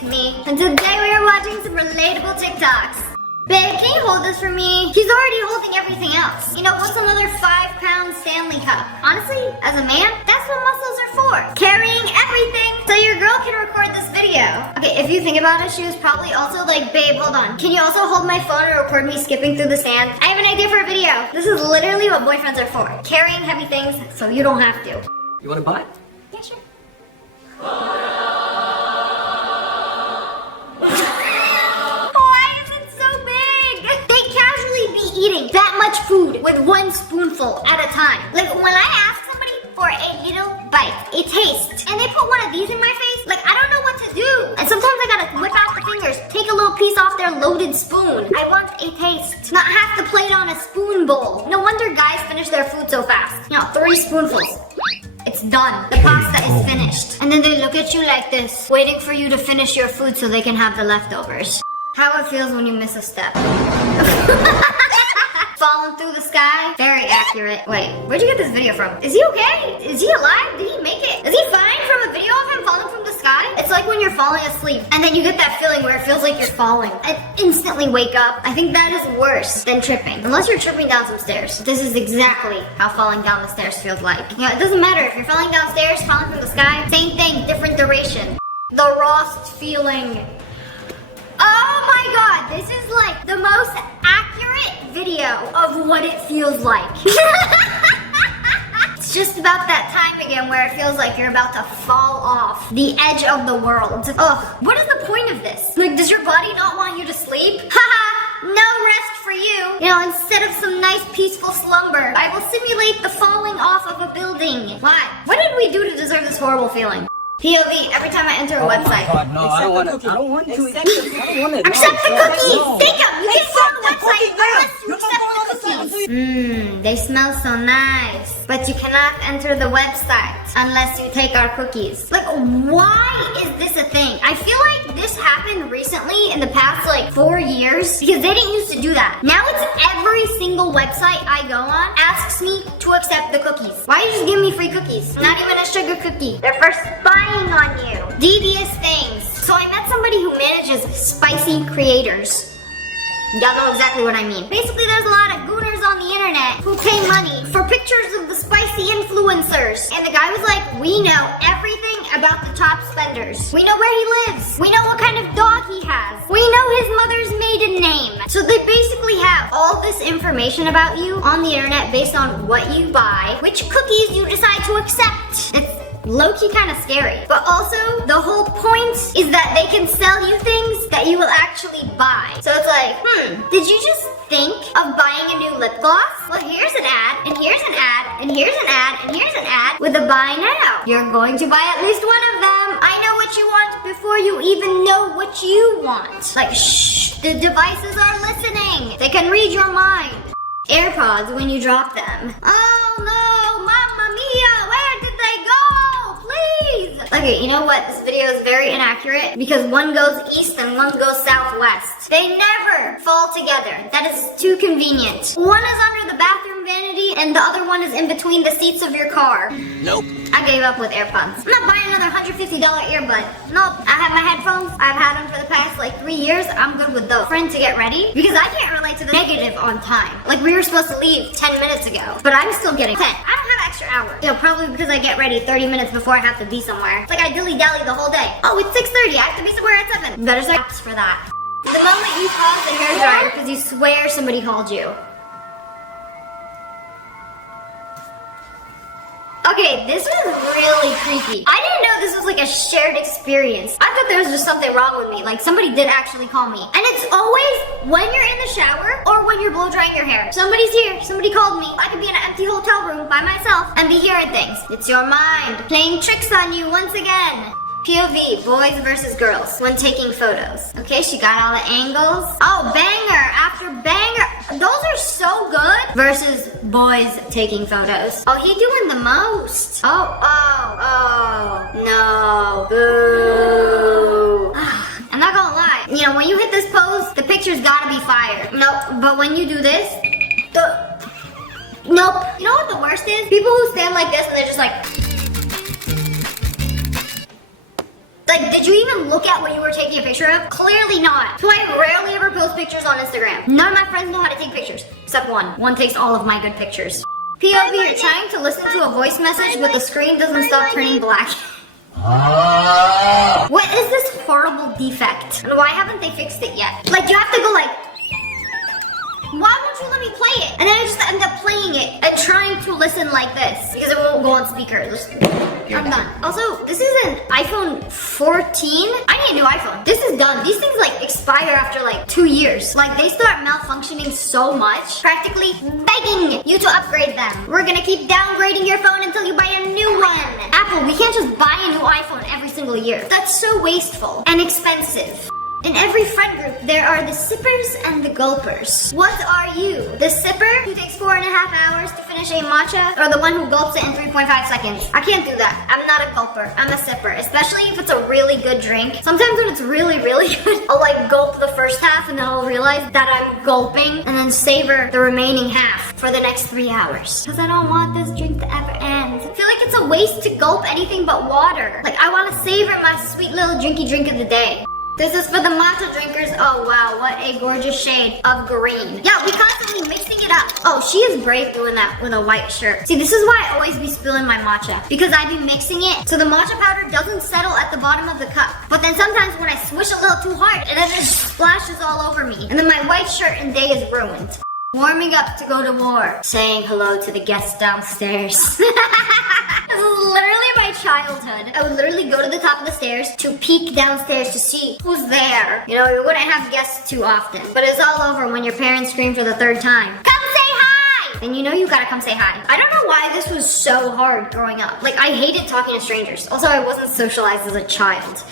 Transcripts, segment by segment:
it's me. And today we are watching some relatable TikToks. Babe, can you hold this for me? He's already holding everything else. You know, what's another 5-pound Stanley Cup? Honestly, as a man, that's what muscles are for. Carrying everything so your girl can record this video. Okay, if you think about it, she was probably also like, babe, hold on. Can you also hold my phone and record me skipping through the sand? I have an idea for a video. This is literally what boyfriends are for. Carrying heavy things so you don't have to. You want to buy? Yeah, sure. Eating that much food with one spoonful at a time. Like when I ask somebody for a little bite, a taste, and they put one of these in my face, like I don't know what to do. And sometimes I gotta whip out the fingers, take a little piece off their loaded spoon. I want a taste, not have to plate on a spoon bowl. No wonder guys finish their food so fast. You know, 3 spoonfuls. It's done. The pasta is finished. And then they look at you like this, waiting for you to finish your food so they can have the leftovers. How it feels when you miss a step. Falling through the sky. Very accurate. Wait, where'd you get this video from? Is he okay? Is he alive? Did he make it? Is he fine from a video of him falling from the sky? It's like when you're falling asleep and then you get that feeling where it feels like you're falling and instantly wake up. I think that is worse than tripping. Unless you're tripping down some stairs. This is exactly how falling down the stairs feels like. You know, it doesn't matter if you're falling downstairs, falling from the sky. Same thing, different duration. The rawest feeling. Oh my god, this is like the most accurate video of what it feels like. It's just about that time again where it feels like you're about to fall off the edge of the world. Ugh, what is the point of this? Like, does your body not want you to sleep? Haha, no rest for you. You know, instead of some nice peaceful slumber, I will simulate the falling off of a building. Why? What did we do to deserve this horrible feeling? POV, every time I enter a website. Oh my god, no, I don't want to. I don't want to. Accept the cookies! Take them! You can't go on the website unless you accept the cookies! Mmm, they smell so nice. But you cannot enter the website unless you take our cookies. Like, why is this a thing? I feel like this happened recently in the past, like, 4 years. Because they didn't used to do that. Now it's every single website I go on asks me to accept the cookies. Why you just give me free cookies? Not even a sugar cookie. They're for spying on you. Devious things. So I met somebody who manages spicy creators. Y'all know exactly what I mean. Basically, there's a lot of gooners on the internet who pay money for pictures of the spicy influencers. And the guy was like, we know everything about the top spenders. We know where he lives. We know what kind of dog he has. We know his mother's maiden name. So they basically have all this information about you on the internet based on what you buy, which cookies you decide to accept. It's low-key kind of scary. But also, the whole point is that they can sell you things that you will actually buy. So it's like, did you just think of buying a new lip gloss? Well, here's an ad, and here's an ad, and here's an ad, and here's an ad with a buy now. You're going to buy at least one of them. I know what you want before you even know what you want. Like, shh, the devices are listening. They can read your mind. AirPods when you drop them. Oh no, mamma mia, where did they go? Please! Okay, you know what? This video is very inaccurate because one goes east and one goes southwest. They never fall together. That is too convenient. One is under the bathroom vanity and the other one is in between the seats of your car. Nope. I gave up with AirPods. I'm not buying another $150 earbud. Nope. I have my headphones. I've had them for the past like 3 years. I'm good with those. Friend to get ready because I can't relate to the negative on time. Like we were supposed to leave 10 minutes ago, but I'm still getting 10. I don't have extra hours. You know, probably because I get ready 30 minutes before I have to be somewhere. It's like I dilly-dally the whole day. Oh, it's 6:30. I have to be somewhere at 7. Better say apps for that. The moment you pause the hairdryer because you swear somebody called you. Okay, this was really creepy. I didn't know this was like a shared experience. I thought there was just something wrong with me. Like somebody did actually call me. And it's always when you're in the shower or when you're blow drying your hair. Somebody's here, somebody called me. I could be in an empty hotel room by myself and be hearing things. It's your mind playing tricks on you once again. POV, boys versus girls when taking photos. Okay, she got all the angles. Oh, banger after banger. Those are so good. Versus boys taking photos. Oh, he doing the most. Oh, no. Boo. I'm not gonna lie. You know, when you hit this pose, the picture's gotta be fire. Nope, but when you do this, nope. You know what the worst is? People who stand like this and they're just like, did you even even look at what you were taking a picture of? Clearly not. So I rarely ever post pictures on Instagram. None of my friends know how to take pictures, except one. One takes all of my good pictures. POV, you're trying to listen to a voice message, but the screen doesn't stop turning black. What is this horrible defect? And why haven't they fixed it yet? Like, you have to go like... Why won't you let me play it? And then I just end up playing it and trying to listen like this because it won't go on speaker. I'm done. Also, this is an iPhone 14. I need a new iPhone. This is done. These things like expire after like 2 years. Like they start malfunctioning so much, practically begging you to upgrade them. We're gonna keep downgrading your phone until you buy a new one. Apple, we can't just buy a new iPhone every single year. That's so wasteful and expensive. In every friend group, there are the sippers and the gulpers. What are you? The sipper who takes 4.5 hours to finish a matcha, or the one who gulps it in 3.5 seconds? I can't do that. I'm not a gulper. I'm a sipper, especially if it's a really good drink. Sometimes when it's really, really good, I'll like gulp the first half and then I'll realize that I'm gulping and then savor the remaining half for the next 3 hours. Because I don't want this drink to ever end. I feel like it's a waste to gulp anything but water. Like I want to savor my sweet little drinky drink of the day. This is for the matcha drinkers. Oh wow, what a gorgeous shade of green. Yeah, we constantly mixing it up. Oh, she is brave doing that with a white shirt. See, this is why I always be spilling my matcha. Because I be mixing it so the matcha powder doesn't settle at the bottom of the cup. But then sometimes when I swish a little too hard, it just splashes all over me. And then my white shirt and day is ruined. Warming up to go to war. Saying hello to the guests downstairs. This is literally my childhood. I would literally go to the top of the stairs to peek downstairs to see who's there. You know, we wouldn't have guests too often. But it's all over when your parents scream for the 3rd time. Come say hi! Then you know you gotta come say hi. I don't know why this was so hard growing up. Like, I hated talking to strangers. Also, I wasn't socialized as a child.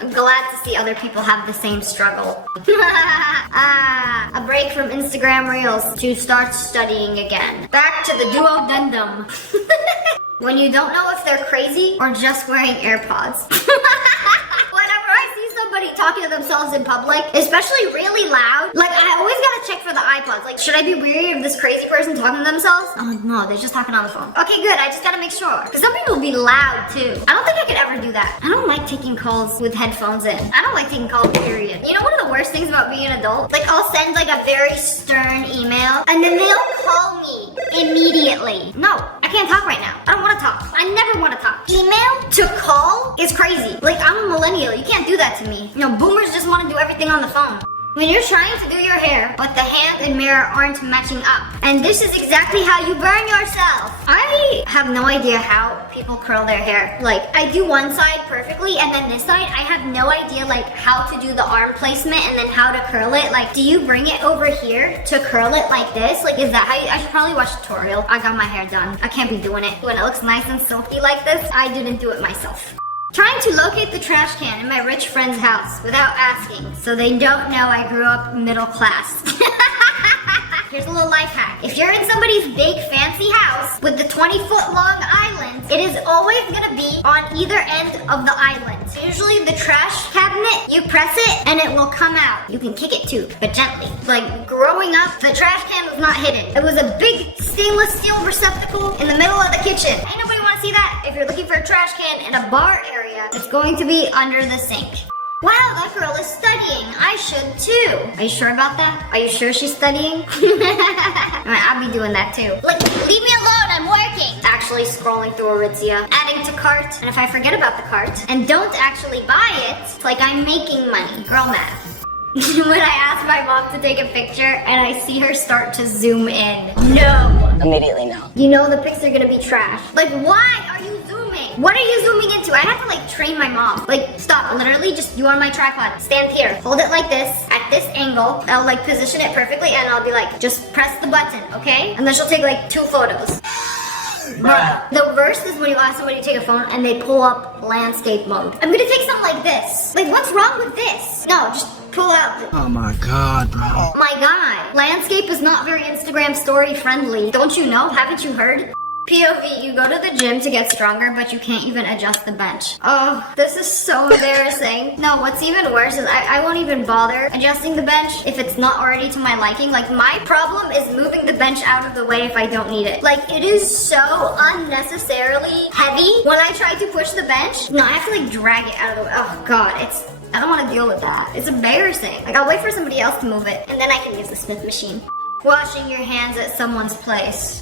I'm glad to see other people have the same struggle. A break from Instagram Reels to start studying again. Back to the duodendum. When you don't know if they're crazy or just wearing AirPods. Whenever I see somebody talking to themselves in public, especially really loud, like I always gotta check for the iPods. Like, should I be weary of this crazy person talking to themselves? Oh no, they're just talking on the phone. Okay, good, I just gotta make sure. Because some people be loud too. I don't think I could ever do that. I don't like taking calls with headphones in. I don't like taking calls, period. You know one of the worst things about being an adult? Like, I'll send like a very stern email and then they'll call me immediately. No, I can't talk right now. I don't want to talk. I never want to talk. Email to call is crazy. Like, I'm a millennial. You can't do that to me. You know, boomers just want to do everything on the phone. When you're trying to do your hair, but the hand and mirror aren't matching up. And this is exactly how you burn yourself. I have no idea how people curl their hair. Like, I do one side perfectly, and then this side, I have no idea, like, how to do the arm placement and then how to curl it. Like, do you bring it over here to curl it like this? Like, is that how you... I should probably watch a tutorial. I got my hair done. I can't be doing it when it looks nice and silky like this. I didn't do it myself. Trying to locate the trash can in my rich friend's house without asking, so they don't know I grew up middle class. Here's a little life hack. If you're in somebody's big fancy house with the 20-foot long island, it is always gonna be on either end of the island. Usually the trash cabinet, you press it and it will come out. You can kick it too, but gently. Like growing up, the trash can was not hidden. It was a big stainless steel receptacle in the middle of the kitchen. Ain't nobody wanna see that. If you're looking for a trash can in a bar area, it's going to be under the sink. Wow, that girl is studying. I should too. Are you sure about that? Are you sure she's studying? I'll be doing that too. Like, leave me alone, I'm working. Actually scrolling through Aritzia, adding to cart. And if I forget about the cart and don't actually buy it, it's like I'm making money. Girl math. When I ask my mom to take a picture and I see her start to zoom in. No. Immediately no. You know the pics are gonna be trash. Like, why are you zooming? What are you zooming into? I have to like train my mom. Like, stop, literally just you on my tripod. Stand here, hold it like this, at this angle. I'll like position it perfectly and I'll be like, just press the button, okay? And then she'll take like 2 photos. Bruh. The worst is when you ask somebody to take a phone and they pull up landscape mode. I'm gonna take something like this. Like, what's wrong with this? No, just pull out. Oh my god, bro. My god. Landscape is not very Instagram story friendly. Don't you know? Haven't you heard? POV, you go to the gym to get stronger, but you can't even adjust the bench. Oh, this is so embarrassing. No, what's even worse is I won't even bother adjusting the bench if it's not already to my liking. Like, my problem is moving the bench out of the way if I don't need it. Like, it is so unnecessarily heavy when I try to push the bench. No, I have to like drag it out of the way. Oh God, I don't want to deal with that. It's embarrassing. Like, I'll wait for somebody else to move it, and then I can use the Smith machine. Washing your hands at someone's place.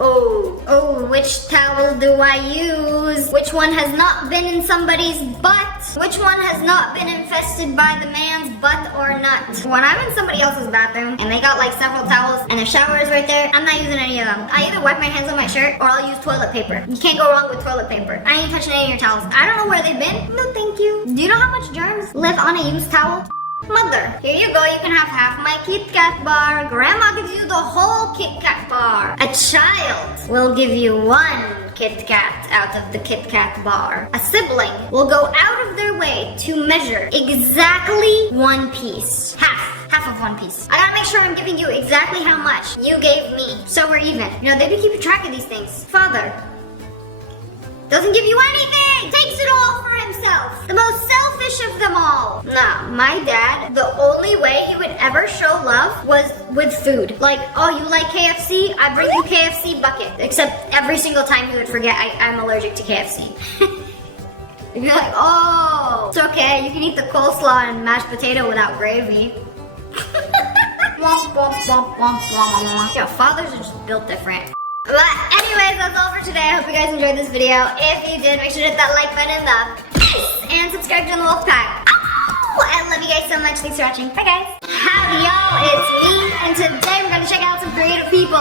Oh, which towel do I use? Which one has not been in somebody's butt? Which one has not been infested by the man's butt or not? When I'm in somebody else's bathroom and they got like several towels and a shower is right there, I'm not using any of them. I either wipe my hands on my shirt or I'll use toilet paper. You can't go wrong with toilet paper. I ain't touching any of your towels. I don't know where they've been. No, thank you. Do you know how much germs live on a used towel? Mother, here you go, you can have half my Kit Kat bar. Grandma gives you the whole Kit Kat bar. A child will give you one Kit Kat out of the Kit Kat bar. A sibling will go out of their way to measure exactly one piece. Half of one piece. I gotta make sure I'm giving you exactly how much you gave me, so we're even. You know, they be keeping track of these things. Father doesn't give you anything! Takes it all for himself! The most selfish of them all! Nah, my dad, the only way he would ever show love was with food. Like, oh, you like KFC? I bring you KFC bucket. Except every single time he would forget I'm allergic to KFC. He'd be like, oh, it's okay, you can eat the coleslaw and mashed potato without gravy. Yeah, fathers are just built different. But anyways, that's all for today. I hope you guys enjoyed this video. If you did, make sure to hit that like button, and subscribe to the Wolf Pack. Oh, I love you guys so much. Thanks for watching. Bye, guys. Howdy, y'all. It's me, and today we're going to check out some creative people.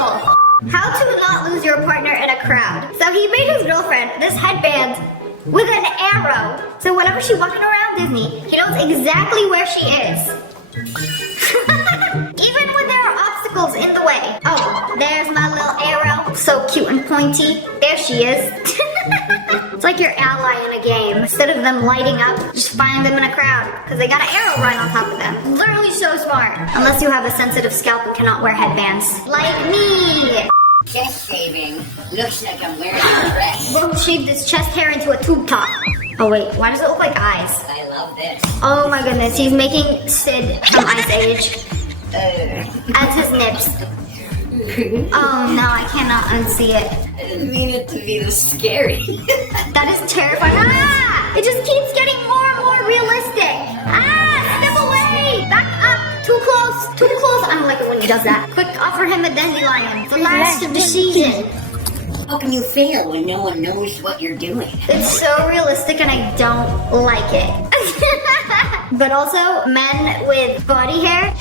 How to not lose your partner in a crowd. So he made his girlfriend this headband with an arrow. So whenever she's walking around Disney, he knows exactly where she is. Even when there are obstacles in the way. Oh, there's my little arrow. So cute and pointy. There she is. It's like your ally in a game. Instead of them lighting up, just find them in a crowd. Because they got an arrow right on top of them. Literally so smart. Unless you have a sensitive scalp and cannot wear headbands. Like me. Chest shaving. Looks like I'm wearing a dress. Bro shaved his chest hair into a tube top. Oh wait, why does it look like eyes? I love this. Oh my goodness, he's making Sid from Ice Age. As his nips. Oh no, I cannot unsee it. I didn't mean it to be this scary. That is terrifying. Ah! It just keeps getting more and more realistic. Ah! Step away! Back up! Too close! Too close! I don't like it when he does that. Quick, offer him a dandelion. The last of the season. How can you fail when no one knows what you're doing? It's so realistic and I don't like it. But also, men with body hair,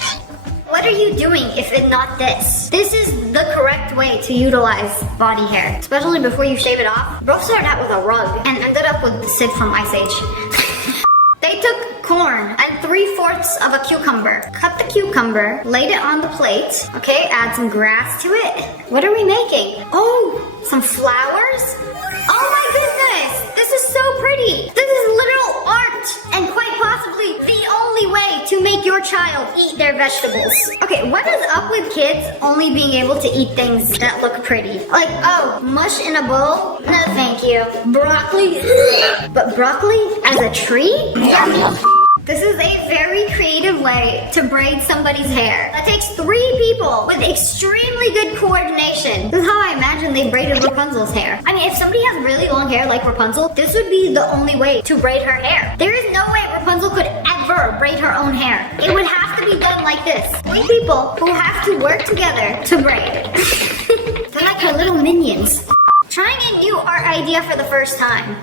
what are you doing if it's not this? This is the correct way to utilize body hair, especially before you shave it off. Bro started out with a rug and ended up with the Sid from Ice Age. They took corn and 3/4 of a cucumber, cut the cucumber, laid it on the plate, okay, add some grass to it. What are we making? Oh, some flowers? Oh my goodness, this is so pretty. This is literal art and quite possibly the only way to make your child eat their vegetables. Okay, what is up with kids only being able to eat things that look pretty? Like, oh, mush in a bowl? No, thank you. Broccoli? But broccoli as a tree? Yummy. This is a very creative way to braid somebody's hair. That takes 3 people with extremely good coordination. This is how I imagine they braided Rapunzel's hair. I mean, if somebody has really long hair like Rapunzel, this would be the only way to braid her hair. There is no way Rapunzel could ever braid her own hair. It would have to be done like this. 3 people who have to work together to braid. They're like her little minions. Trying a new art idea for the first time.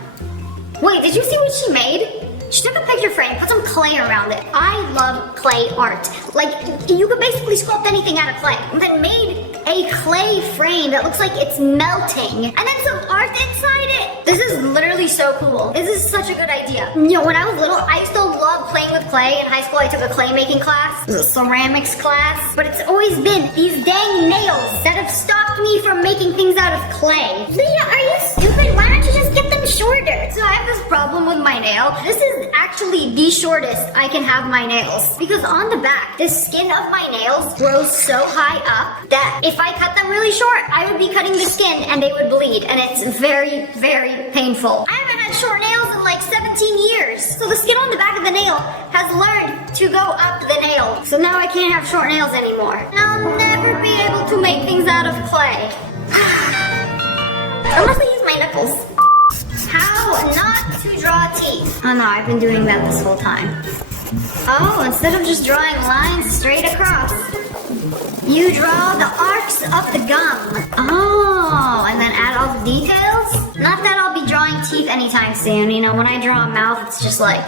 Wait, did you see what she made? She took a picture frame, put some clay around it. I love clay art. Like, you could basically sculpt anything out of clay. And then made a clay frame that looks like it's melting. And then some art inside it. This is literally so cool. This is such a good idea. You know, when I was little, I used to love playing with clay. In high school, I took a clay making class. It was a ceramics class. But it's always been these dang nails that have stopped me from making things out of clay. Leah, are you stupid? Why don't you just get them shorter. So I have this problem with my nail. This is actually the shortest I can have my nails because on the back, the skin of my nails grows so high up that if I cut them really short, I would be cutting the skin and they would bleed, and it's very, very painful. I haven't had short nails in like 17 years. So the skin on the back of the nail has learned to go up the nail. So now I can't have short nails anymore. And I'll never be able to make things out of clay. Unless I use my knuckles. How not to draw teeth. Oh no, I've been doing that this whole time. Oh, instead of just drawing lines straight across, you draw the arcs of the gum. Oh, and then add all the details? Not that I'll be drawing teeth anytime soon. You know, when I draw a mouth, it's just like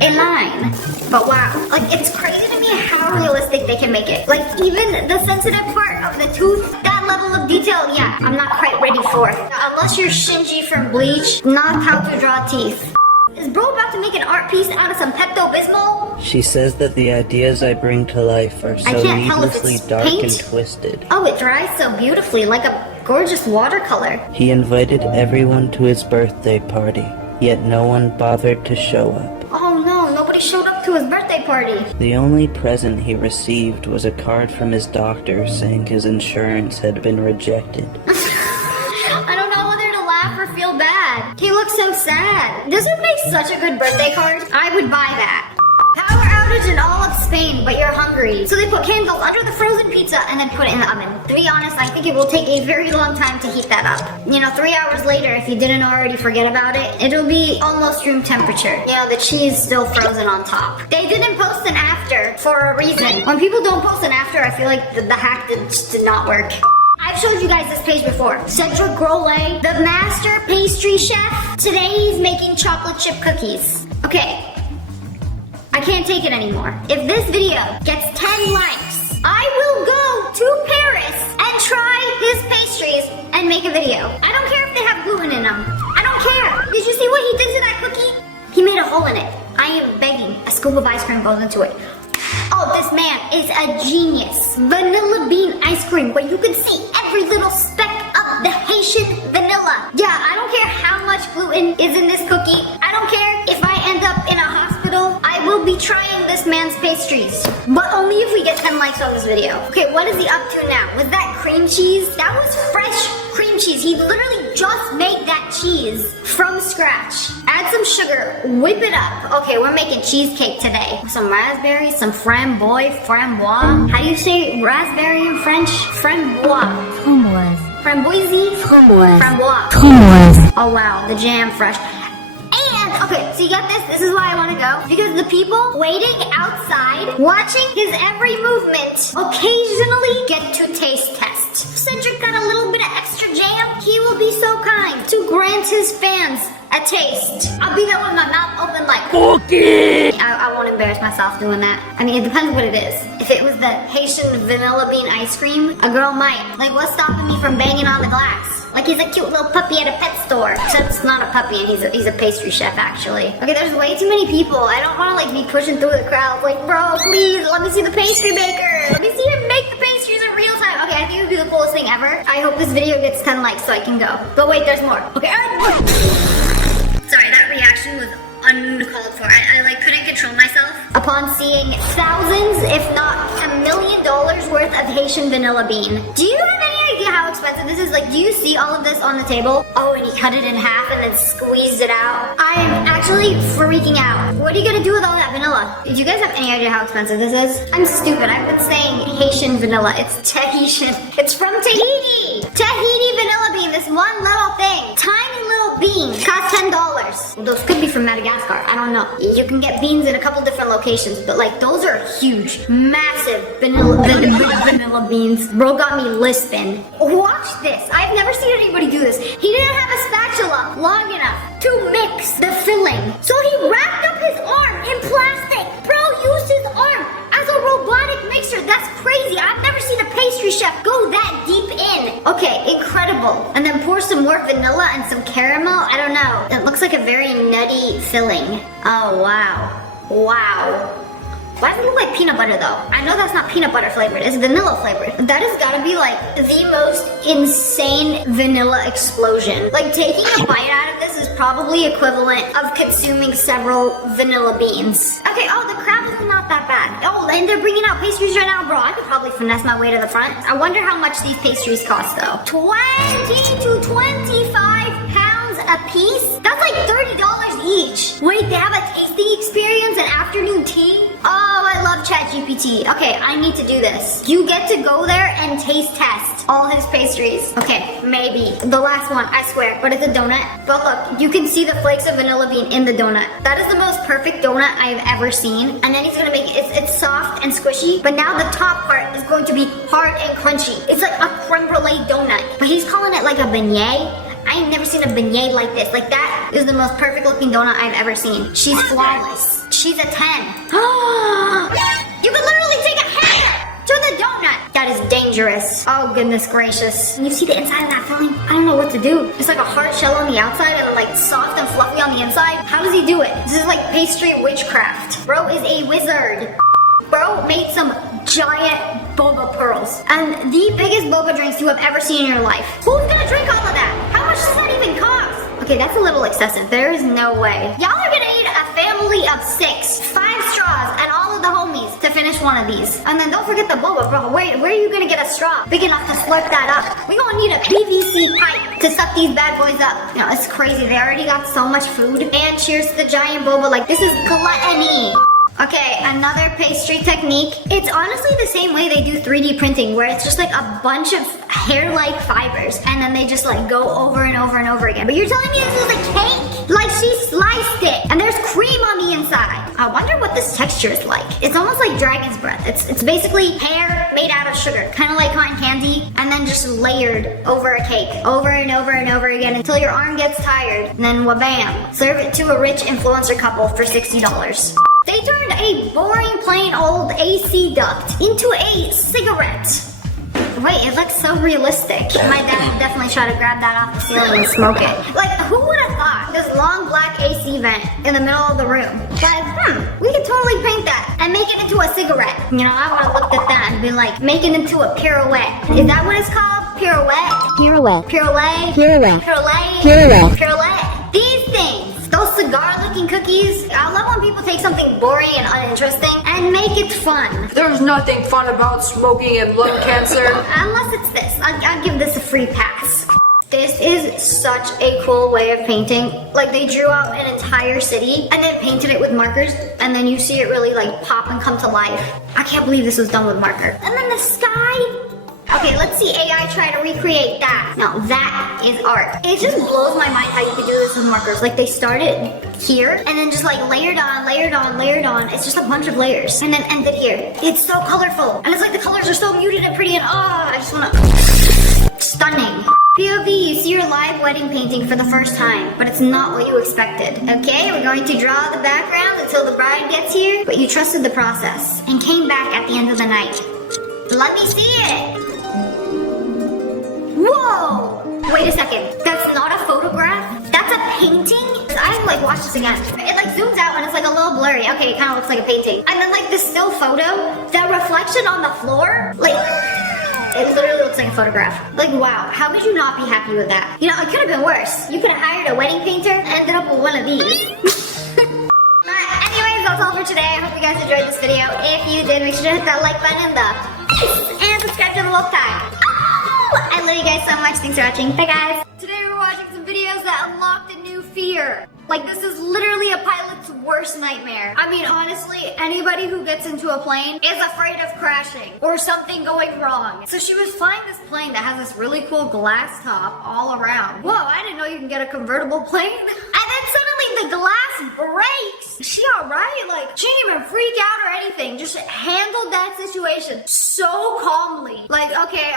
a line. But wow, like it's crazy to me how realistic they can make it. Like even the sensitive part of the tooth, that level of detail, yeah, I'm not quite ready for it. Unless you're Shinji from Bleach, not how to draw teeth. Is bro about to make an art piece out of some Pepto-Bismol? She says that the ideas I bring to life are so needlessly dark and twisted. Oh, it dries so beautifully, like a gorgeous watercolor. He invited everyone to his birthday party, yet no one bothered to show up. Oh no, nobody showed up to his birthday party. The only present he received was a card from his doctor saying his insurance had been rejected. I don't know whether to laugh or feel bad. He looks so sad. Does it make such a good birthday card? I would buy that. Power outage in all of Spain, but you're hungry. So they put candles under the frozen pizza and then put it in the oven. To be honest, I think it will take a very long time to heat that up. You know, 3 hours later, if you didn't already forget about it, it'll be almost room temperature. You know, the cheese still frozen on top. They didn't post an after for a reason. When people don't post an after, I feel like the hack just did not work. I've showed you guys this page before. Cedric Grolet, the master pastry chef. Today he's making chocolate chip cookies. Okay, I can't take it anymore. If this video gets 10 likes, I will go to Paris and try his pastries and make a video. I don't care if they have gluten in them. I don't care. Did you see what he did to that cookie? He made a hole in it. I am begging. A scoop of ice cream goes into it. Oh, this man is a genius. Vanilla bean ice cream where you can see every little speck of the Haitian vanilla. Yeah, I don't care how much gluten is in this cookie. I don't care if I end up in a hospital. I will be trying this man's pastries. But only if we get 10 likes on this video. Okay, what is he up to now? Was that cream cheese? That was fresh cream cheese. He literally just made that cheese from scratch. Add some sugar, whip it up. Okay, we're making cheesecake today. Some raspberries, some framboise. How do you say raspberry in French? Framboise. Framboise? Framboise. Oh wow, the jam fresh. And, okay, so you got this? This is why I want to go. Because the people waiting outside, watching his every movement, occasionally get to taste test. Cedric got a little bit of extra jam. He will be so kind to grant his fans a taste. I'll be there with my mouth open like, okay. I won't embarrass myself doing that. I mean, it depends what it is. If it was the Haitian vanilla bean ice cream, a girl might. Like, what's stopping me from banging on the glass? Like he's a cute little puppy at a pet store. Except it's not a puppy and he's a pastry chef actually. Okay, there's way too many people. I don't want to like be pushing through the crowd. Like, bro, please, let me see the pastry maker. Let me see him make the pastries in real time. Okay, I think it would be the coolest thing ever. I hope this video gets 10 likes so I can go. But wait, there's more. Okay, sorry, that reaction was uncalled for. I like couldn't control myself upon seeing thousands, if not $1 million worth of Haitian vanilla bean. Do you have any idea how expensive this is? Like, do you see all of this on the table? Oh, and he cut it in half and then squeezed it out. I am actually freaking out. What are you gonna do with all that vanilla? Do you guys have any idea how expensive this is? I'm stupid. I've been saying Haitian vanilla. It's Tahitian. It's from Tahiti. Tahiti vanilla bean. This one little thing. Tiny little bean. Costs $10. Well, those could be from Madagascar. I don't know. You can get beans in a couple different locations, but like those are huge, massive vanilla beans. Bro got me lisping. Watch this. I've never seen anybody do this. He didn't have a spatula long enough to mix the filling. So he wrapped up his arm in plastic. Bro used his arm as a robotic mixer. That's crazy. I've never seen a pastry chef go that deep in. Okay, incredible. And then pour some more vanilla and some caramel. I don't know. It looks like a very nutty filling. Oh, wow. Wow. Why does it look like peanut butter though? I know that's not peanut butter flavored, it's vanilla flavored. That has gotta be like the most insane vanilla explosion. Like taking a bite out of this is probably equivalent of consuming several vanilla beans. Okay, oh, the crab is not that bad. Oh, and they're bringing out pastries right now, bro. I could probably finesse my way to the front. I wonder how much these pastries cost, though. 20 to 25 pounds a piece? That's like $30 each. Wait, they have a tasting experience, an afternoon tea? Oh, I love ChatGPT. Okay, I need to do this. You get to go there and taste test all his pastries. Okay, maybe. The last one, I swear, but it's a donut. But look, you can see the flakes of vanilla bean in the donut. That is the most perfect donut I've ever seen. And then he's gonna make it, it's soft and squishy, but now the top part is going to be hard and crunchy. It's like a creme brulee donut, but he's calling it like a beignet. I ain't never seen a beignet like this. Like that is the most perfect looking donut I've ever seen. She's flawless. She's a 10. You could literally take a hammer to the donut. That is dangerous. Oh goodness gracious. And you see the inside of that filling? I don't know what to do. It's like a hard shell on the outside and like soft and fluffy on the inside. How does he do it? This is like pastry witchcraft. Bro is a wizard. Bro made some giant boba pearls. And the biggest boba drinks you have ever seen in your life. Who's gonna drink all of that? How much does that even cost? Okay, that's a little excessive. There is no way. Y'all are gonna eat a family of 6, 5 straws, and all of the homies to finish one of these. And then don't forget the boba, bro. Where are you gonna get a straw big enough to slurp that up? We gonna need a PVC pipe to suck these bad boys up. You know, it's crazy. They already got so much food. And cheers to the giant boba. Like, this is gluttony. Okay, another pastry technique. It's honestly the same way they do 3D printing, where it's just like a bunch of hair-like fibers, and then they just like go over and over and over again. But you're telling me this is a cake? Like she sliced it, and there's cream on the inside. I wonder what this texture is like. It's almost like dragon's breath. It's basically hair made out of sugar, kind of like cotton candy, and then just layered over a cake, over and over and over again until your arm gets tired, and then wha-bam. Serve it to a rich influencer couple for $60. They turned a boring, plain old AC duct into a cigarette. Wait, it looks so realistic. My dad would definitely try to grab that off the ceiling and smoke it. Like, who would have thought this long black AC vent in the middle of the room? But, we could totally paint that and make it into a cigarette. You know, I would have looked at that and been like, make it into a pirouette. Is that what it's called? Pirouette? Pirouette. Pirouette? Pirouette. Pirouette? Pirouette. Pirouette. These things. Those cigar-looking cookies. I love when people take something boring and uninteresting and make it fun. There's nothing fun about smoking and lung cancer. Unless it's this. I'll give this a free pass. This is such a cool way of painting. Like, they drew out an entire city and then painted it with markers, and then you see it really like pop and come to life. I can't believe this was done with marker. And then the sky. Okay, let's see AI try to recreate that. Now that is art. It just blows my mind how you could do this with markers. Like, they started here and then just like layered on, layered on, layered on. It's just a bunch of layers and then ended here. It's so colorful. And it's like the colors are so muted and pretty and I just wanna... Stunning. POV, you see your live wedding painting for the first time, but it's not what you expected. Okay, we're going to draw the background until the bride gets here, but you trusted the process and came back at the end of the night. Let me see it. Whoa! Wait a second. That's not a photograph? That's a painting? I have to like watch this again. It like zooms out and it's like a little blurry. Okay, it kind of looks like a painting. And then like the still photo, the reflection on the floor, like it literally looks like a photograph. Like, wow, how could you not be happy with that? You know, it could have been worse. You could have hired a wedding painter and ended up with one of these. Anyways, that's all for today. I hope you guys enjoyed this video. If you did, make sure to hit that like button and subscribe to the Wolf Time. I love you guys so much. Thanks for watching. Bye, guys. Today we're watching some videos that unlocked a new fear. Like, this is literally a pilot's worst nightmare. I mean, honestly, anybody who gets into a plane is afraid of crashing or something going wrong. So she was flying this plane that has this really cool glass top all around. Whoa, I didn't know you can get a convertible plane. And then suddenly the glass breaks. Is she alright? Like, she didn't even freak out or anything. Just handled that situation so calmly. Like, okay,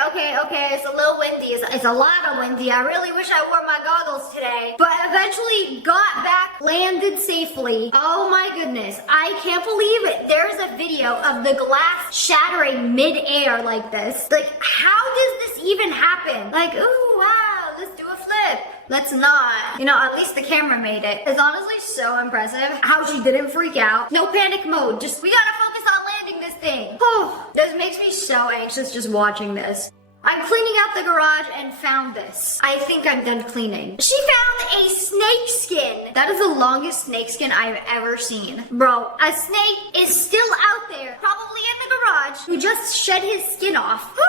it's a little windy. It's a lot of windy. I really wish I wore my goggles today. But eventually got back, landed safely. Oh my goodness. I can't believe it. There's a video of the glass shattering mid-air like this. Like, how does this even happen? Like, ooh, wow, let's do a flip. Let's not. You know, at least the camera made it. It's honestly so impressive how she didn't freak out. No panic mode. Just, we gotta focus on landing this thing. Oh, this makes me so anxious just watching this. I'm cleaning out the garage and found this. I think I'm done cleaning. She found a snake skin. That is the longest snake skin I've ever seen. Bro, a snake is still out there, probably in the garage, who just shed his skin off. Woo!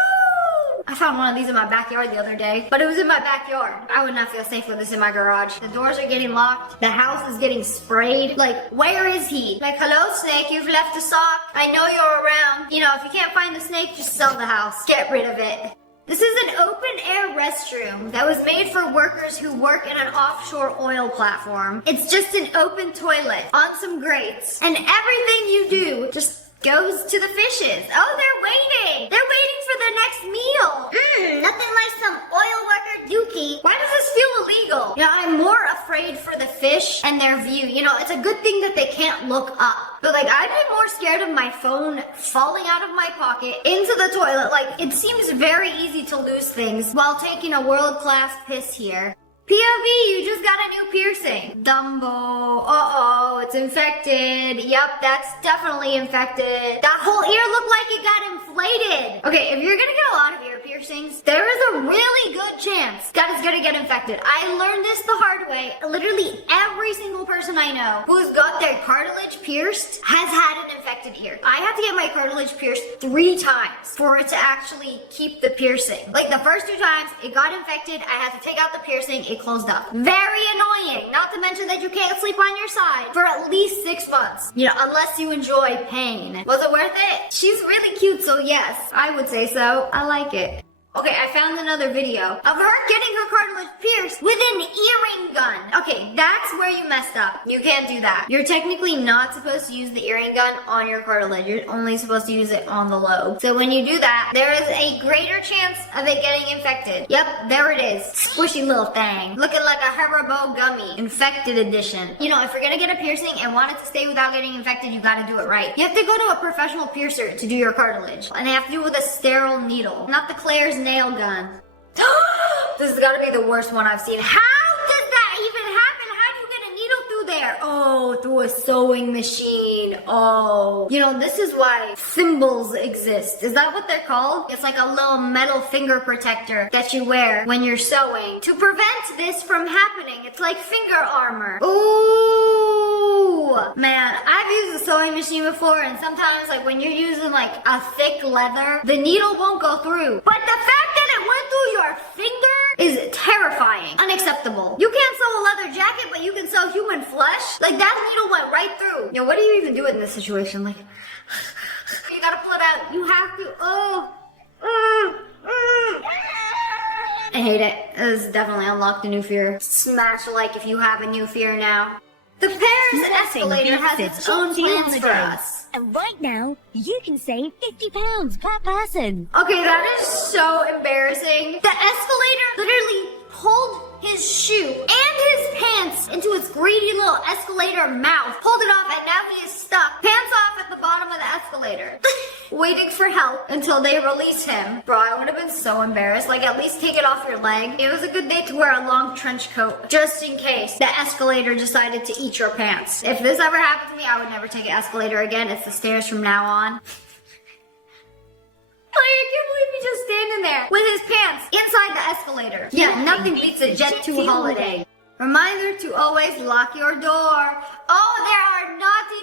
I found one of these in my backyard the other day, but it was in my backyard. I would not feel safe with this in my garage. The doors are getting locked. The house is getting sprayed. Like, where is he? Like, hello, snake, you've left a sock. I know you're around. You know, if you can't find the snake, just sell the house. Get rid of it. This is an open-air restroom that was made for workers who work in an offshore oil platform. It's just an open toilet on some grates. And everything you do just goes to the fishes. Oh, they're waiting. They're waiting for their next meal. Nothing like some oil worker dookie. Why does this feel illegal? You know, I'm more afraid for the fish and their view. You know, it's a good thing that they can't look up. But like, I'd be more scared of my phone falling out of my pocket into the toilet. Like, it seems very easy to lose things while taking a world-class piss here. POV, you just got a new piercing. Dumbo. Uh-oh, it's infected. Yep, that's definitely infected. That whole ear looked like it got inflated. Okay, if you're gonna get a lot of ear piercings, there is a really good chance that it's gonna get infected. I learned this the hard way. Literally every single person I know who's got their cartilage pierced has had an infected ear. I had to get my cartilage pierced 3 times for it to actually keep the piercing. Like, the first 2 times, it got infected. I had to take out the piercing. It closed up. Very annoying. Not to mention that you can't sleep on your side for at least 6 months. You know, unless you enjoy pain. Was it worth it? She's really cute, so yes, I would say so. I like it. Okay, I found another video of her getting her cartilage pierced with an earring gun. Okay, that's where you messed up. You can't do that. You're technically not supposed to use the earring gun on your cartilage. You're only supposed to use it on the lobe. So when you do that, there is a greater chance of it getting infected. Yep, there it is. Squishy little thing. Looking like a Haribo gummy. Infected edition. You know, if you're gonna get a piercing and want it to stay without getting infected, you gotta do it right. You have to go to a professional piercer to do your cartilage. And they have to do it with a sterile needle. Not the Claire's nail gun. This has got to be the worst one I've seen. How does that even happen? How do you get a needle through there? Oh, through a sewing machine. Oh. You know, this is why thimbles exist. Is that what they're called? It's like a little metal finger protector that you wear when you're sewing to prevent this from happening. It's like finger armor. Ooh. Man, I've used a sewing machine before, and sometimes, like, when you're using, like, a thick leather, the needle won't go through. But the fact that it went through your finger is terrifying. Unacceptable. You can't sew a leather jacket, but you can sew human flesh? Like, that needle went right through. You know, what do you even do in this situation? Like, you gotta pull it out. You have to. I hate it. This definitely unlocked a new fear. Smash like if you have a new fear now. The Paris escalator has its own plans for us. And right now, you can save £50 per person. Okay, that is so embarrassing. The escalator literally pulled his shoe and his pants into his greedy little escalator mouth. Pulled it off, and now he is stuck. Pants off at the bottom of the escalator. Waiting for help until they release him. Bro, I would have been so embarrassed. Like, at least take it off your leg. It was a good day to wear a long trench coat, just in case the escalator decided to eat your pants. If this ever happened to me, I would never take an escalator again. It's the stairs from now on. I can't believe he's just standing there with his pants inside the escalator. Yeah, nothing beats a Jet 2 holiday. Reminder to always lock your door. Oh, there are naughty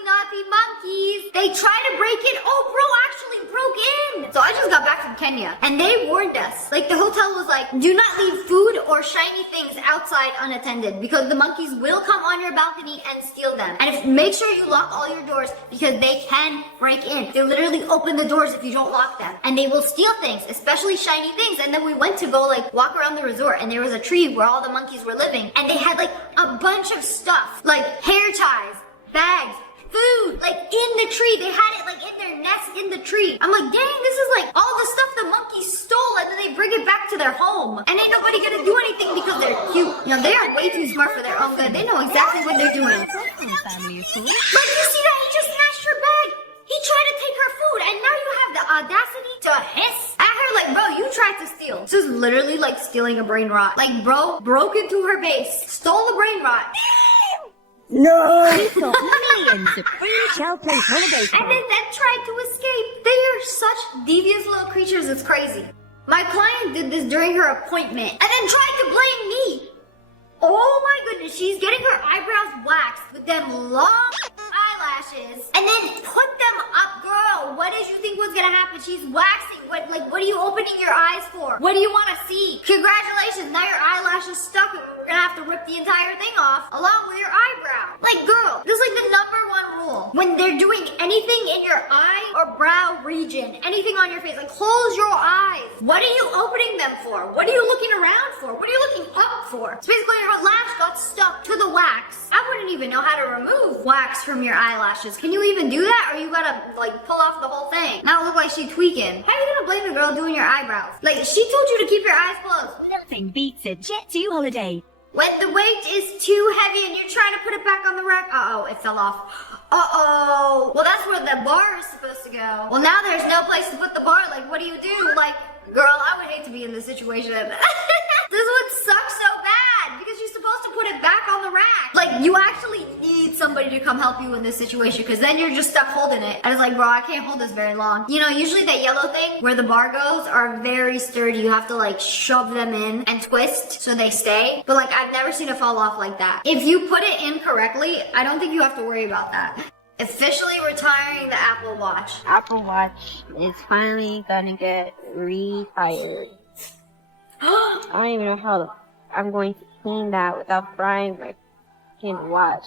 monkeys. They try to break in. Oh, bro actually broke in. So I just got back from Kenya, and they warned us. Like, the hotel was like, do not leave food or shiny things outside unattended because the monkeys will come on your balcony and steal them. And make sure you lock all your doors because they can break in. They literally open the doors if you don't lock them. And they will steal things, especially shiny things. And then we went to go, like, walk around the resort, and there was a tree where all the monkeys were living. And they had, like, a bunch of stuff, like hair ties, bags, food, like in the tree. They had it like in their nest in the tree. I'm like, dang, this is like all the stuff the monkeys stole, and then they bring it back to their home. And ain't nobody gonna do anything because they're cute. You know, they are way too smart for their own good. They know exactly what they're doing. Like, you see that? He just snatched her bag. He tried to take her food, and now you have the audacity to hiss at her like, bro, you tried to steal. This is literally like stealing a brain rot. Like, bro broke into her base, stole the brain rot. No! We've got millions of free shell play holidays. And then tried to escape. They are such devious little creatures, it's crazy. My client did this during her appointment and then tried to blame me. Oh my goodness, she's getting her eyebrows waxed with them long eyelashes and then put them up. Girl, what did you think was gonna happen? She's waxing. What are you opening your eyes for? What do you want to see? Congratulations, now your eyelash is stuck and we're gonna have to rip the entire thing off along with your eyebrow. Like, girl, this is like the #1 rule. When they're doing anything in your eye or brow region, anything on your face, like close your eyes. What are you opening them for? What are you looking around for? What are you looking up for? It's basically your lash got stuck to the wax. I wouldn't even know how to remove wax from your eyelashes. Can you even do that? Or you gotta like pull off the whole thing? Now it look like she tweaking. How are you gonna blame a girl doing your eyebrows? Like, she told you to keep your eyes closed. Nothing beats a Jet2 holiday. When the weight is too heavy and you're trying to put it back on the rack, uh-oh, it fell off. Uh-oh. Well, that's where the bar is supposed to go. Well, now there's no place to put the bar. Like, what do you do? Like, girl, I would hate to be in this situation. This would suck so bad because you're supposed to put it back on the rack. Like, you actually need somebody to come help you in this situation because then you're just stuck holding it. I was like, bro, I can't hold this very long. You know, usually that yellow thing where the bar goes are very sturdy. You have to like shove them in and twist so they stay. But like, I've never seen it fall off like that. If you put it in correctly, I don't think you have to worry about that. Officially retiring the Apple Watch. Apple Watch is finally gonna get retired. I don't even know how I'm going to clean that without frying my fucking watch.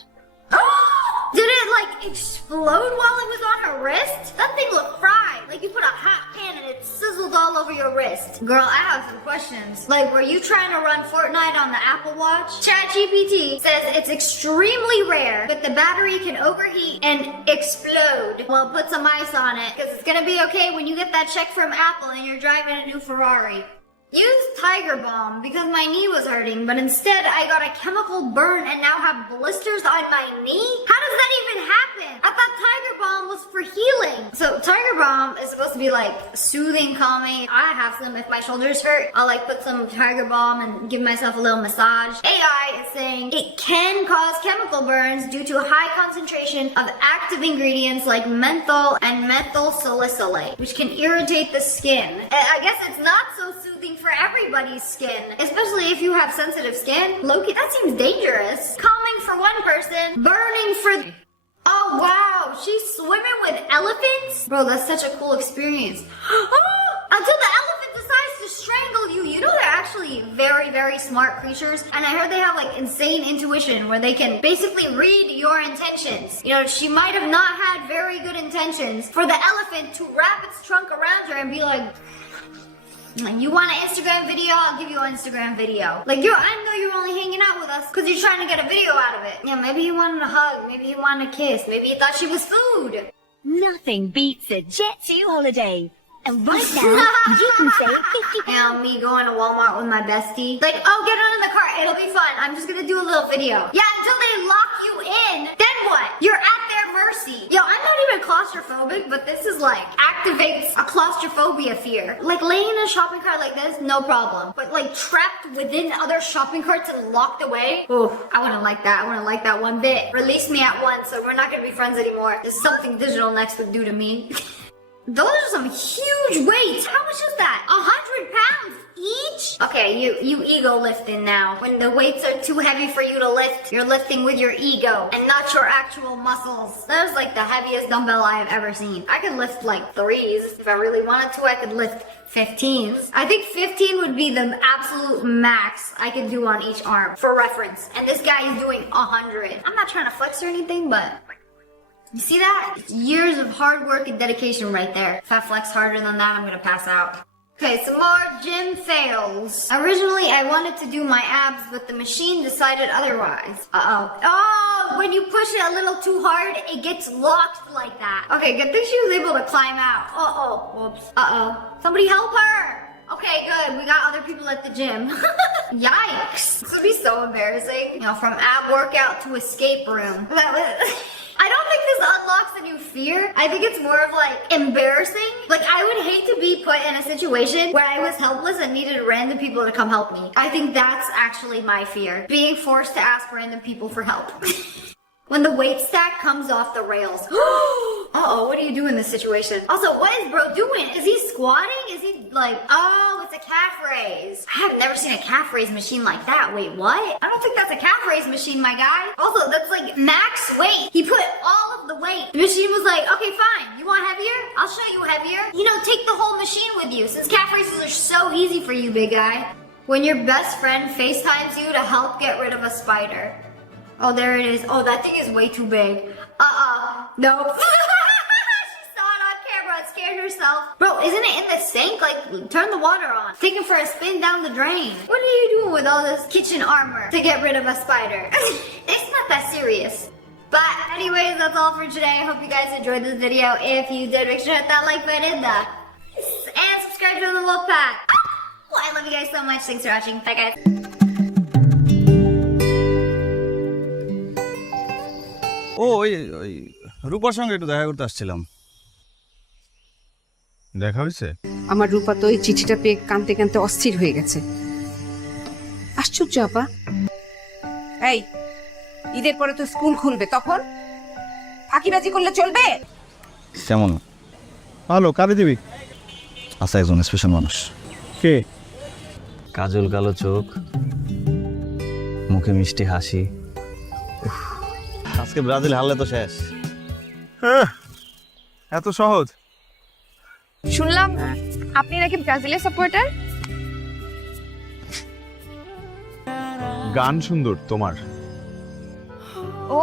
Did it like explode while it was on her wrist? That thing looked fried. Like you put a hot pan and it sizzled all over your wrist. Girl, I have some questions. Like, were you trying to run Fortnite on the Apple Watch? ChatGPT says it's extremely rare that the battery can overheat and explode. Well, put some ice on it because it's gonna be okay when you get that check from Apple and you're driving a new Ferrari. Use Tiger Balm because my knee was hurting, but instead I got a chemical burn and now have blisters on my knee? How does that even happen? I thought Tiger Balm was for healing. So Tiger Balm is supposed to be like soothing, calming. I have some if my shoulders hurt. I'll like put some Tiger Balm and give myself a little massage. AI is saying it can cause chemical burns due to a high concentration of active ingredients like menthol and methyl salicylate, which can irritate the skin. I guess it's not so soothing for everybody's skin, especially if you have sensitive skin. Loki, that seems dangerous. Calming for one person, burning for... Oh wow, she's swimming with elephants? Bro, that's such a cool experience. Until the elephant decides to strangle you. You know they're actually very, very smart creatures. And I heard they have like insane intuition where they can basically read your intentions. You know, she might have not had very good intentions for the elephant to wrap its trunk around her and be like... You want an Instagram video? I'll give you an Instagram video. Like, I know you're only hanging out with us because you're trying to get a video out of it. Yeah, maybe you wanted a hug. Maybe you wanted a kiss. Maybe you thought she was food. Nothing beats a Jet2 holiday. And right now, you can save 50 You know, me going to Walmart with my bestie. Like, oh, get on in the car. It'll be fun. I'm just gonna do a little video. Yeah, until they lock you in. Then what? You're at their mercy. Yo, I'm not even claustrophobic, but this is like, activates a claustrophobia fear. Like, laying in a shopping cart like this, no problem. But like, trapped within other shopping carts and locked away? Ooh, I wouldn't like that. I wouldn't like that one bit. Release me at once, so we're not gonna be friends anymore. There's something digital next would do to me. Those are some huge weights. How much is that? 100 pounds each? Okay, you ego lifting now. When the weights are too heavy for you to lift, you're lifting with your ego and not your actual muscles. That was like the heaviest dumbbell I have ever seen. I could lift like 3s. If I really wanted to, I could lift 15s. I think 15 would be the absolute max I could do on each arm for reference. And this guy is doing 100. I'm not trying to flex or anything, but... You see that? It's years of hard work and dedication right there. If I flex harder than that, I'm gonna pass out. Okay, some more gym fails. Originally, I wanted to do my abs, but the machine decided otherwise. Uh-oh. Oh, when you push it a little too hard, it gets locked like that. Okay, good thing she was able to climb out. Uh-oh. Whoops. Uh-oh. Somebody help her! Okay, good. We got other people at the gym. Yikes. This would be so embarrassing. You know, from ab workout to escape room. I don't think this unlocks a new fear. I think it's more of like embarrassing. Like, I would hate to be put in a situation where I was helpless and needed random people to come help me. I think that's actually my fear. Being forced to ask random people for help. When the weight stack comes off the rails. Uh-oh, what do you do in this situation? Also, what is bro doing? Is he squatting? Is he like, oh, it's it's a calf raise. I have never seen a calf raise machine like that. Wait, what? I don't think that's a calf raise machine, my guy. Also, that's like max weight. He put all of the weight. The machine was like, okay, fine. You want heavier? I'll show you heavier. You know, take the whole machine with you, since calf raises are so easy for you, big guy. When your best friend FaceTimes you to help get rid of a spider. Oh, there it is. Oh, that thing is way too big. Nope. She saw it on camera and scared herself. Bro, isn't it in the sink? Like, turn the water on. Taking for a spin down the drain. What are you doing with all this kitchen armor to get rid of a spider? It's not that serious. But anyways, that's all for today. I hope you guys enjoyed this video. If you did, make sure to hit that like button and subscribe to the Wolf Pack. Oh, I love you guys so much. Thanks for watching. Bye, guys. ও ওই রূপার সঙ্গে একটু দেখা করতে আসছিলাম। দেখা হয়েছে? আমার রূপা তো এই চিঠিটা পেয়ে কাঁদতে কাঁদতে অস্থির হয়ে গেছে। আশ্চর্য আপা। এই ঈদের পরে তো স্কুল খুলবে, তখন ফাঁকিবাজি করলে চলবে? কেমন? ভালো। কারে দিবি? আচ্ছা, একজন স্পেশাল মানুষ। কে? কাজল কালো চোখ, মুখে মিষ্টি হাসি। আজকে ব্রাজিল হারলে তো শেষ। এত সহজ? শুনলাম আপনি নাকি ব্রাজিলের সাপোর্টার। গান সুন্দর তোমার। ও,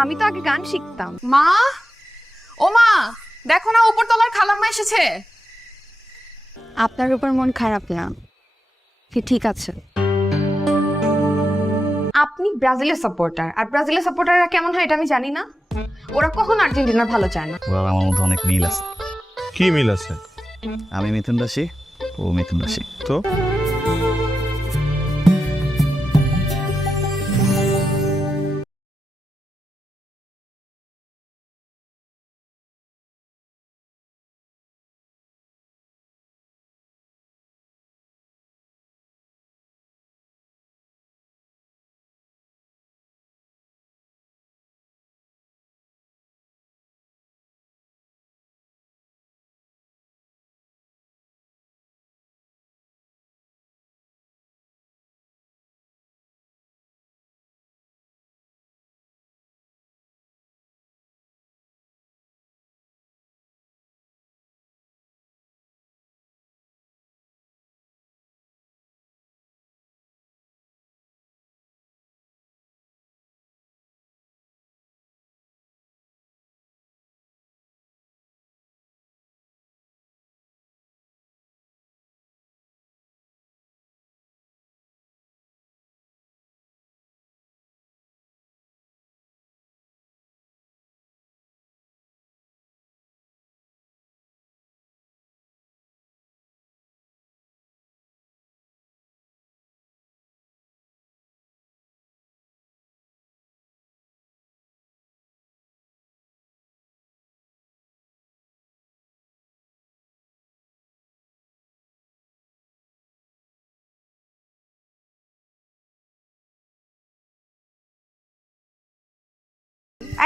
আমি তো আগে গান শিখতাম। মা, ও মা, দেখো না উপরতলার খালাম্মা এসেছে। আপনার উপর মন খারাপ না, ঠিক আছে। আপনি ব্রাজিলের সাপোর্টার, আর ব্রাজিলের সাপোর্টাররা কেমন হয় এটা আমি জানি না। ওরা কখন আর্জেন্টিনার ভালো চায় না। ওরা আমার মধ্যে অনেক মিল আছে। কি মিল আছে? আমি মিথুন রাশি, ও মিথুন রাশি। তো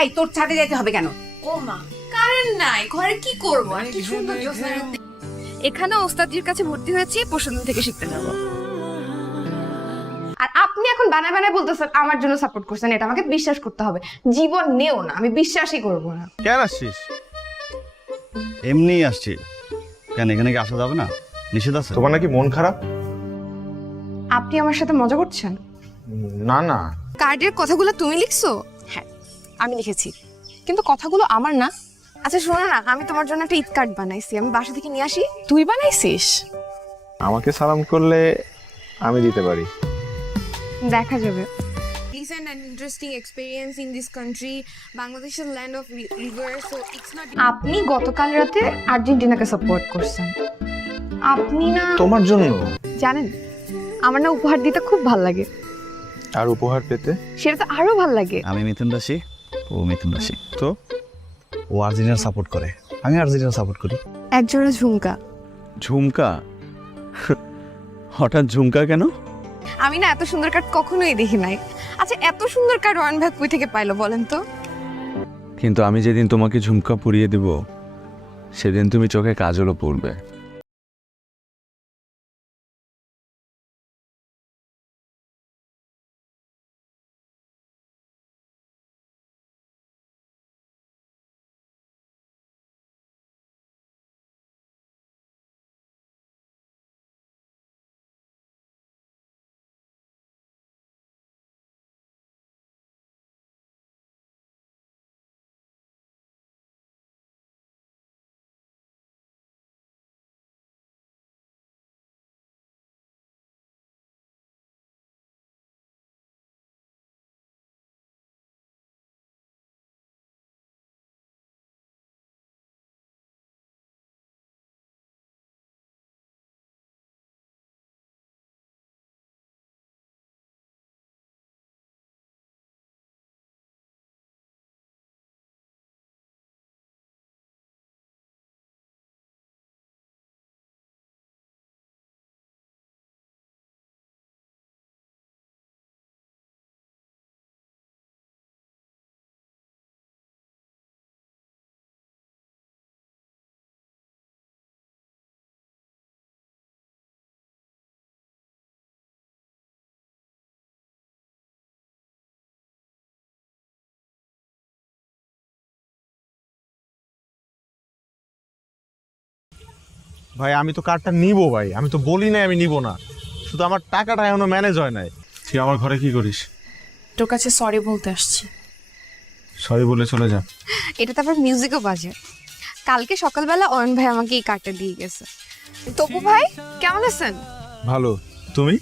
এই তোর ছাদে যেতে হবে কেন? ও মা, কারেন্ট নাই, ঘরে কি করব? আর কি সুন্দর জ্যোৎস্না রাতে। এখানে ওস্তাদজির কাছে ভর্তি হয়েছি, পরশুদিন থেকে শিখতে যাব। আর আপনি এখন বানায় বানায় বলতেছেন আমার জন্য সাপোর্ট করছেন, এটা আমাকে বিশ্বাস করতে হবে। জীবন নেও না, আমি বিশ্বাসই করব না। কেন আসছিস? এমনি আসছি। কেন এখানে কি আসা যাবে না? নিষেধ আছে? তোমার নাকি মন খারাপ? আপনি আমার সাথে মজা করছেন? না না, কার্ডের কথাগুলো তুমি লিখছো? হ্যাঁ, আমি লিখেছি, কিন্তু কথাগুলো আমার না। আচ্ছা শোনো না, আমি তোমার জন্য একটা ঈদ কার্ড বানাইছি, আমি বাসা থেকে নিয়ে আসি। তুই বানাইছিস? আমাকে সালাম করলে আমি দিতে পারি। দেখা যাবে। Recent and interesting experience in this country. Bangladesh is land of rivers, so it's not. আপনি গতকাল রাতে আর্জেন্টিনাকে সাপোর্ট করছেন। আপনি না তোমার জন্য? জানেন, আমার না উপহার দিতে খুব ভালো লাগে। আর উপহার পেতে? সেটা তো আরো ভালো লাগে। আমি মিথুন রাশি, ও মিথুন রাশি। তো ও আর্জেন্টিনা সাপোর্ট করে, আমি আর্জেন্টিনা সাপোর্ট করি। একজোড়া ঝুমকা। ঝুমকা? হঠাৎ ঝুমকা কেন? আমি না এত সুন্দর কার্ড কখনোই দেখি নাই। আচ্ছা এত সুন্দর কার্ড ওয়ান ভাগ কই থেকে পাইলো বলেন তো? কিন্তু আমি যেদিন তোমাকে ঝুমকা পরিয়ে দেব, সেদিন তুমি চোখে কাজলও পড়বে। ভাই আমি তো কার্ডটা নিব ভাই, আমি তো বলি নাই আমি নিব না, শুধু আমার টাকাটা এখনো ম্যানেজ হয় নাই। তুই আমার ঘরে কি করিস? তোর কাছে সরি বলতে আসছি। সরি বলে চলে যা। এটা তারপর মিউজিকও বাজে। কালকে সকালবেলা অয়ন ভাই আমাকে এই কার্ডটা দিয়ে গেছে। তপু ভাই কেমন আছেন? ভালো, তুমি?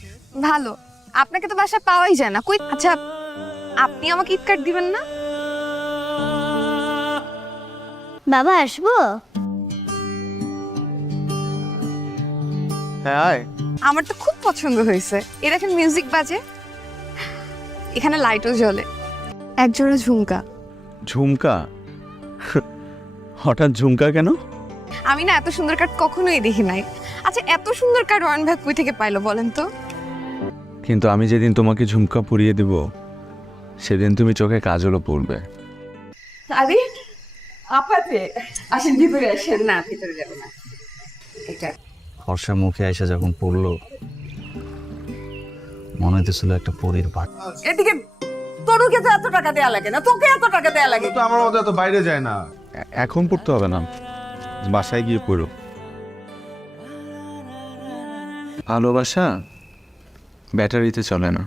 ভালো। আপনাকে তো বাসায় পাওয়াই যায় না। কই আচ্ছা আপনি আমাকে ঈদ কার্ড দিবেন না? বাবা আসবো? হ্যাঁ আয়। আমার তো খুব পছন্দ হয়েছে। এই দেখেন মিউজিক বাজে, এখানে লাইটও জ্বলে, একজোড়া ঝুমকা। ঝুমকা? হঠাৎ ঝুমকা কেন? আমি না এত সুন্দর কার্ড কখনোই দেখি নাই। আচ্ছা এত সুন্দর কার্ড অয়ন ভাই কই থেকে পাইলো বলেন তো? কিন্তু আমি যেদিন তোমাকে ঝুমকা পরিয়ে দেব সেদিন তুমি চোখে কাজলও পড়বে। আরে আপাতে আসেন, ভিতরে আসেন। না ভিতরে যাবে না, এটা হর্ষা মুখে এসে যখন পড়লো মনে হইতেছিল একটা পরীর পাট। এদিকে তরুকে তো এত টাকা দেয়া লাগে না, তোকে এত টাকা দেয়া লাগে। তো আমার মতো এত বাইরে যায় না। এখন পড়তে হবে না, বাসায় গিয়ে পড়ো। ভালোবাসা ব্যাটারিতে চলে না,